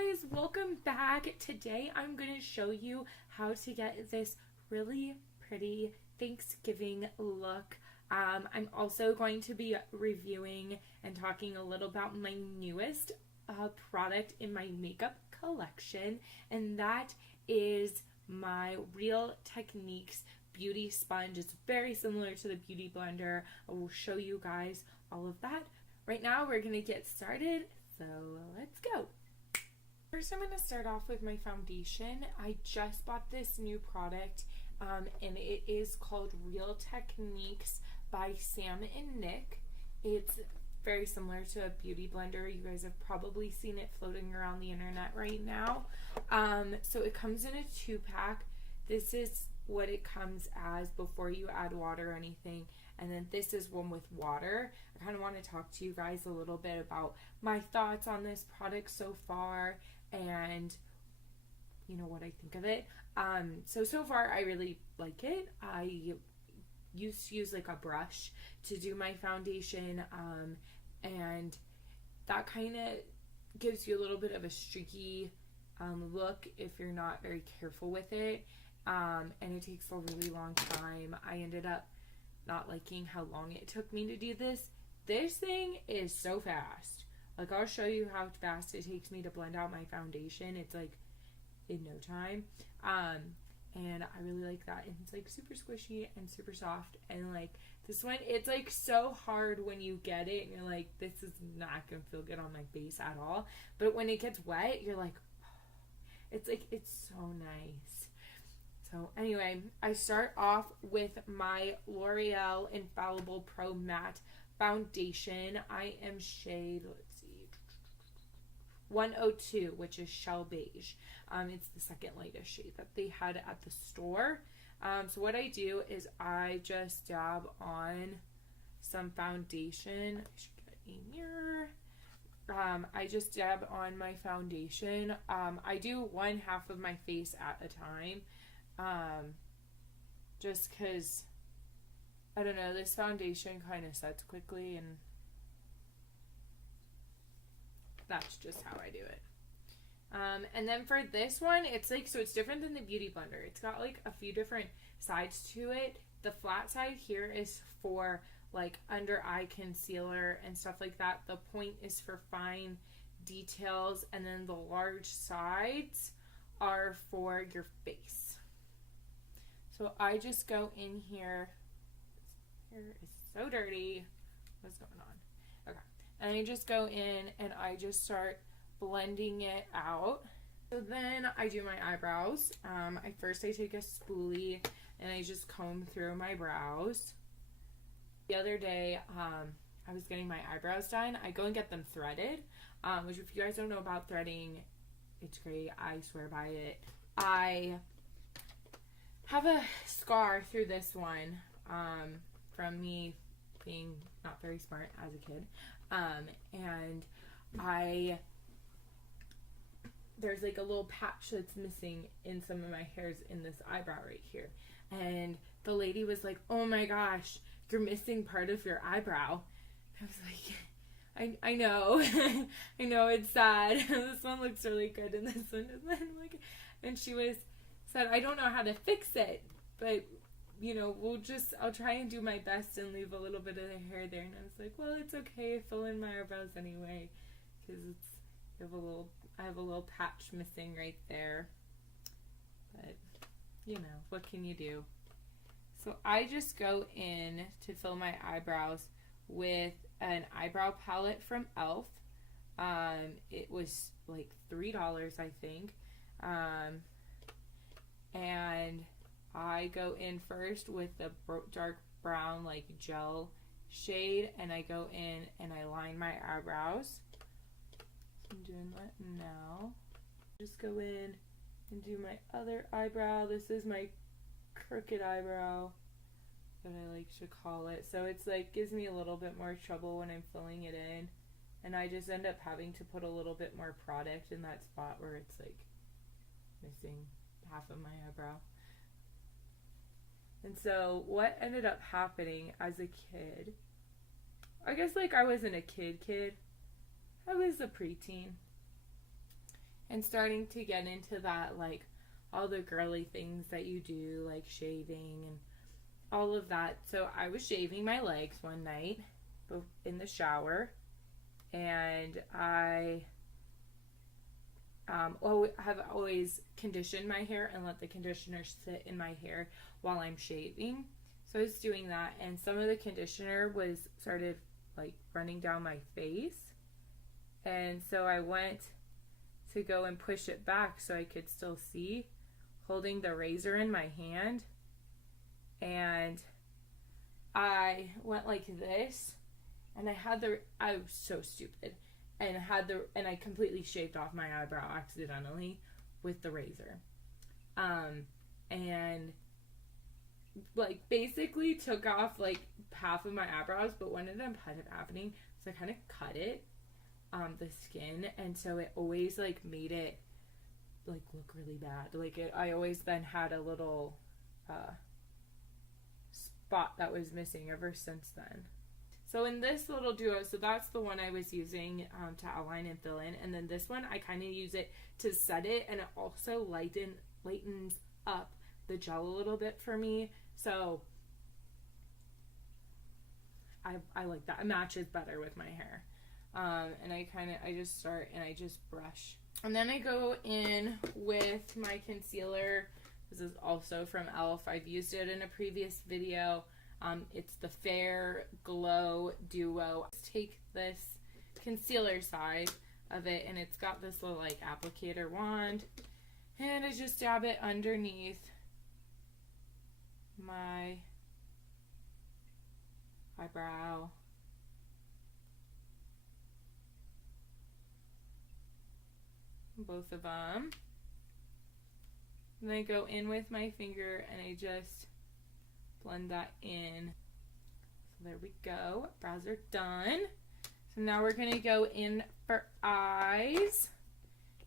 guys, welcome back. Today I'm going to show you how to get this really pretty Thanksgiving look. I'm also going to be reviewing and talking a little about my newest product in my makeup collection, and that is my Real Techniques beauty sponge. It's very similar to the Beauty Blender. I will show you guys all of that. Right now we're going to get started, so let's go. First, I'm going to start off with my foundation. I just bought this new product, and it is called Real Techniques by Sam and Nick. It's very similar to a Beauty Blender. You guys have probably seen it floating around the internet right now. So it comes in a 2-pack. This is what it comes as before you add water or anything. And then this is one with water. I kind of want to talk to you guys a little bit about my thoughts on this product so far and what I think of it. So far I really like it. I used to use like a brush to do my foundation, and that kind of gives you a little bit of a streaky look if you're not very careful with it, and it takes a really long time. I ended up not liking how long it took me to do this. This thing is so fast. Like, I'll show you how fast it takes me to blend out my foundation. It's like in no time. And I really like that. And it's like super squishy and super soft. And like this one, it's like so hard when you get it and you're like, this is not gonna feel good on my face at all. But when it gets wet, you're like, oh, it's so nice. So anyway, I start off with my L'Oreal Infallible Pro Matte Foundation. I am shade, let's see, 102, which is Shell Beige. It's the second lightest shade that they had at the store. So what I do is I just dab on some foundation. I should get a mirror. I just dab on my foundation. I do one half of my face at a time. Just because, I don't know, this foundation kind of sets quickly, and that's just how I do it. And then for this one, it's like, so it's different than the Beauty Blender. It's got like a few different sides to it. The flat side here is for like under eye concealer and stuff like that. The point is for fine details, and then the large sides are for your face. So I just go in here. This hair is so dirty. What's going on? Okay. And I just go in and I just start blending it out. So then I do my eyebrows. First I take a spoolie and I just comb through my brows. The other day, I was getting my eyebrows done. I go and get them threaded, which if you guys don't know about threading, it's great. I swear by it. I have a scar through this one from me being not very smart as a kid, and there's like a little patch that's missing in some of my hairs in this eyebrow right here, and the lady was like, oh my gosh, you're missing part of your eyebrow. I was like, I know. I know, it's sad. This one looks really good and this one doesn't. And she said, I don't know how to fix it, but I'll try and do my best and leave a little bit of the hair there. And I was like, well, it's okay, fill in my eyebrows anyway, because I have a little patch missing right there, but what can you do? So I just go in to fill my eyebrows with an eyebrow palette from e.l.f. It was like $3, I think. And I go in first with the dark brown like gel shade, and I go in and I line my eyebrows. I'm doing that now. Just go in and do my other eyebrow. This is my crooked eyebrow that I like to call it. So it's like gives me a little bit more trouble when I'm filling it in, and I just end up having to put a little bit more product in that spot where it's like missing half of my eyebrow. And so what ended up happening as a kid, I guess like I wasn't a kid. I was a preteen. and starting to get into that, like, all the girly things that you do, like shaving and all of that. So I was shaving my legs one night in the shower, and I have always conditioned my hair and let the conditioner sit in my hair while I'm shaving. So I was doing that, and some of the conditioner started like running down my face, and so I went to go and push it back so I could still see, holding the razor in my hand, and I went like this, and I was so stupid, and I completely shaved off my eyebrow accidentally with the razor, and like basically took off like half of my eyebrows, but what ended up happening was I kind of cut it, the skin, and so it always like made it like look really bad. Like I always then had a little spot that was missing ever since then. So in this little duo, so that's the one I was using to outline and fill in, and then this one I kind of use it to set it, and it also lightens up the gel a little bit for me. So I like that. It matches better with my hair. And I just start and I just brush. And then I go in with my concealer. This is also from e.l.f. I've used it in a previous video. It's the Fair Glow Duo. Let's take this concealer side of it, and it's got this little like applicator wand, and I just dab it underneath my eyebrow. Both of them. And I go in with my finger and I just blend that in. So there we go. Brows are done. So now we're going to go in for eyes.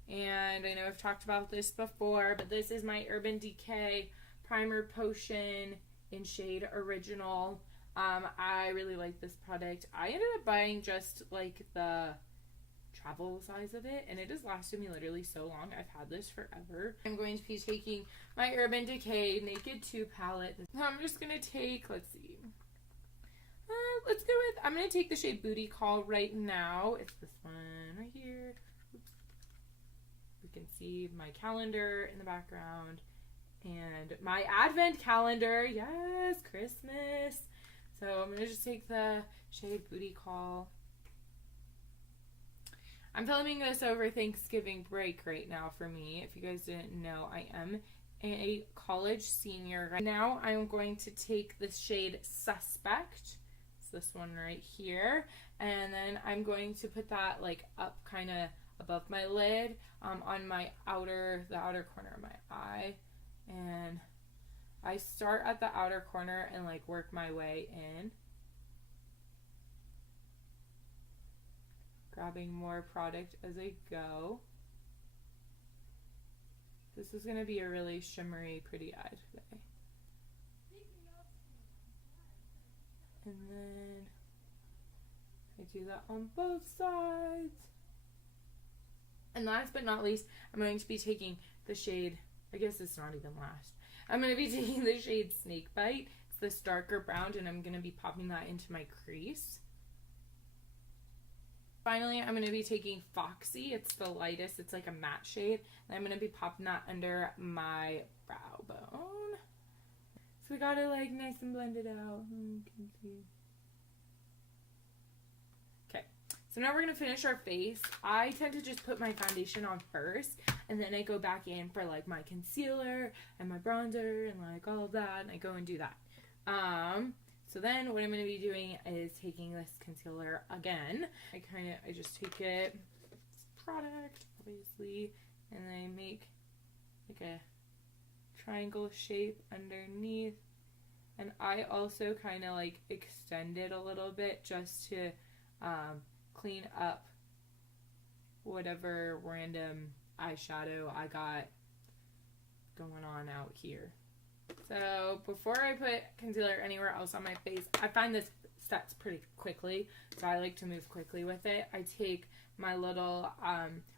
And I know I've talked about this before, but this is my Urban Decay Primer Potion in shade Original. I really like this product. I ended up buying just like the travel size of it, and it has lasted me literally so long. I've had this forever. I'm going to be taking my Urban Decay Naked 2 palette. I'm just going to take, let's see. I'm going to take the shade Booty Call right now. It's this one right here. Oops. You can see my calendar in the background and my advent calendar. Yes, Christmas. So I'm going to just take the shade Booty Call. I'm filming this over Thanksgiving break right now for me. If you guys didn't know, I am a college senior. Right now I'm going to take the shade Suspect. It's this one right here. And then I'm going to put that like up kind of above my lid, on the outer corner of my eye. And I start at the outer corner and like work my way in, grabbing more product as I go. This is going to be a really shimmery, pretty eye today. And then I do that on both sides. And last but not least, I'm going to be taking the shade, I guess it's not even last. I'm going to be taking the shade Snakebite. It's this darker brown, and I'm going to be popping that into my crease. Finally, I'm going to be taking Foxy. It's the lightest. It's like a matte shade. And I'm going to be popping that under my brow bone. So we got it like nice and blended out. You can see. Okay. So now we're going to finish our face. I tend to just put my foundation on first, and then I go back in for like my concealer and my bronzer and like all of that, and I go and do that. So then what I'm going to be doing is taking this concealer again. I just take it, this product, obviously, and I make like a triangle shape underneath. And I also kind of like extend it a little bit just to clean up whatever random eyeshadow I got going on out here. So before I put concealer anywhere else on my face, I find this sets pretty quickly, so I like to move quickly with it. I take my little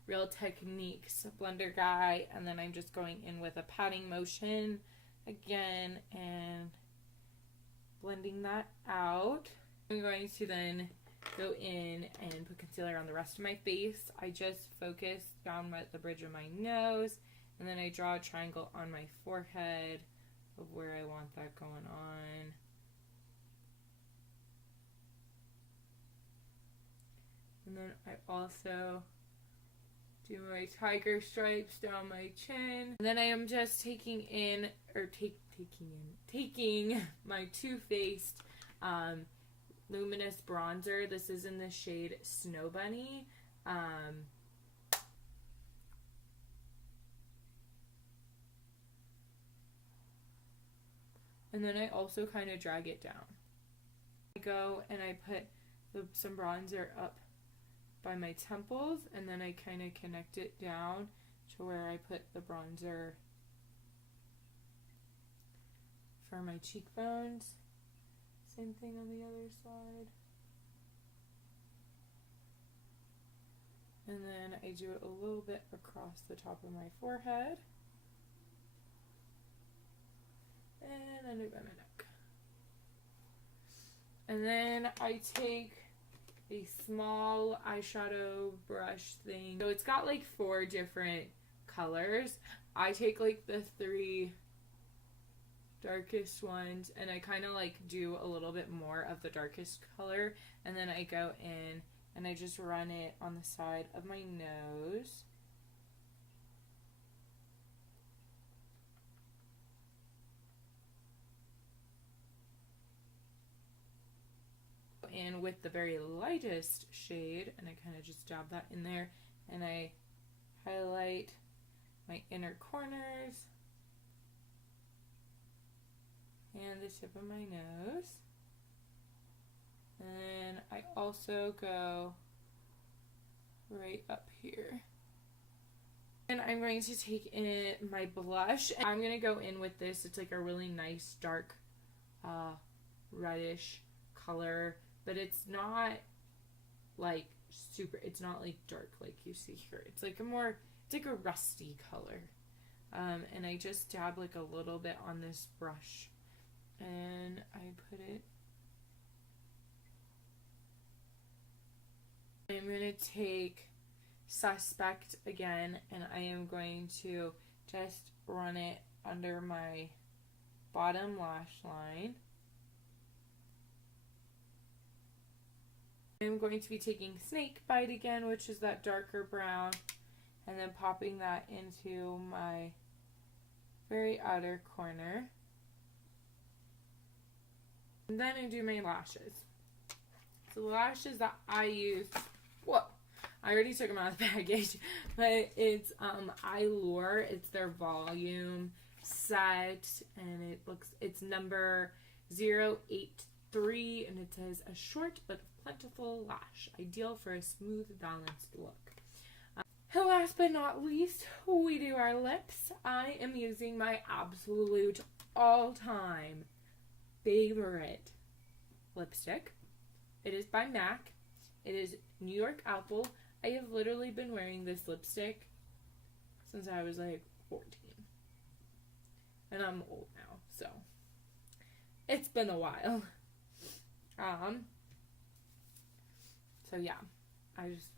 Real Techniques blender guy, and then I'm just going in with a patting motion again and blending that out. I'm going to then go in and put concealer on the rest of my face. I just focus down the bridge of my nose, and then I draw a triangle on my forehead of where I want that going on. And then I also do my tiger stripes down my chin. And then I am just taking my Too Faced luminous bronzer. This is in the shade Snow Bunny. And then I also kind of drag it down. I go and I put some bronzer up by my temples, and then I kind of connect it down to where I put the bronzer for my cheekbones. Same thing on the other side. And then I do it a little bit across the top of my forehead. And under by my neck. And then I take a small eyeshadow brush thing. So it's got like 4 different colors. I take like the 3 darkest ones, and I kind of like do a little bit more of the darkest color, and then I go in and I just run it on the side of my nose. In with the very lightest shade, and I kind of just dab that in there, and I highlight my inner corners and the tip of my nose. And I also go right up here. And I'm going to take in my blush. I'm going to go in with this. It's like a really nice dark reddish color, but it's not like super, it's not like dark like you see here. It's like it's like a rusty color. And I just dab like a little bit on this brush, and I put it. I'm going to take Suspect again, and I am going to just run it under my bottom lash line. I'm going to be taking Snake Bite again, which is that darker brown, and then popping that into my very outer corner. And then I do my lashes. So the lashes that I use, I already took them out of the package, but it's Allure. It's their volume set, and it's number 083, and it says a short but plentiful lash, ideal for a smooth, balanced look. And last but not least, we do our lips. I am using my absolute all-time favorite lipstick. It is by MAC. It is New York Apple. I have literally been wearing this lipstick since I was like 14. And I'm old now, so it's been a while. So yeah, I just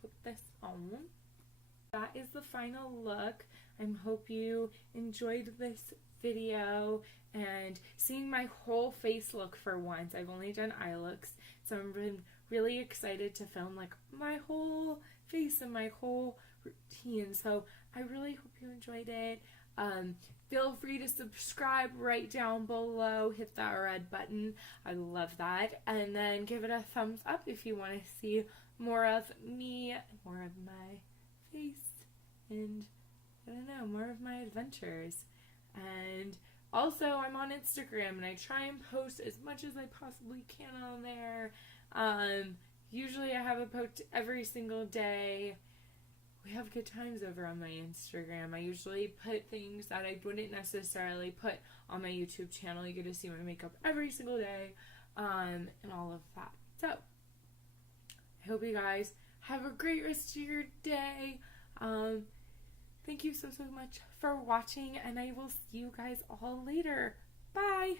put this on. That is the final look. I hope you enjoyed this video and seeing my whole face look for once. I've only done eye looks, so I'm really excited to film like my whole face and my whole routine. So I really hope you enjoyed it. Feel free to subscribe right down below. Hit that red button. I love that. And then give it a thumbs up if you want to see more of me, more of my face, and I don't know, more of my adventures. And also, I'm on Instagram, and I try and post as much as I possibly can on there. Usually I have a post every single day. We have good times over on my Instagram. I usually put things that I wouldn't necessarily put on my YouTube channel. You get to see my makeup every single day, and all of that. So, I hope you guys Have a great rest of your day. Thank you so much for watching, and I will see you guys all later. Bye!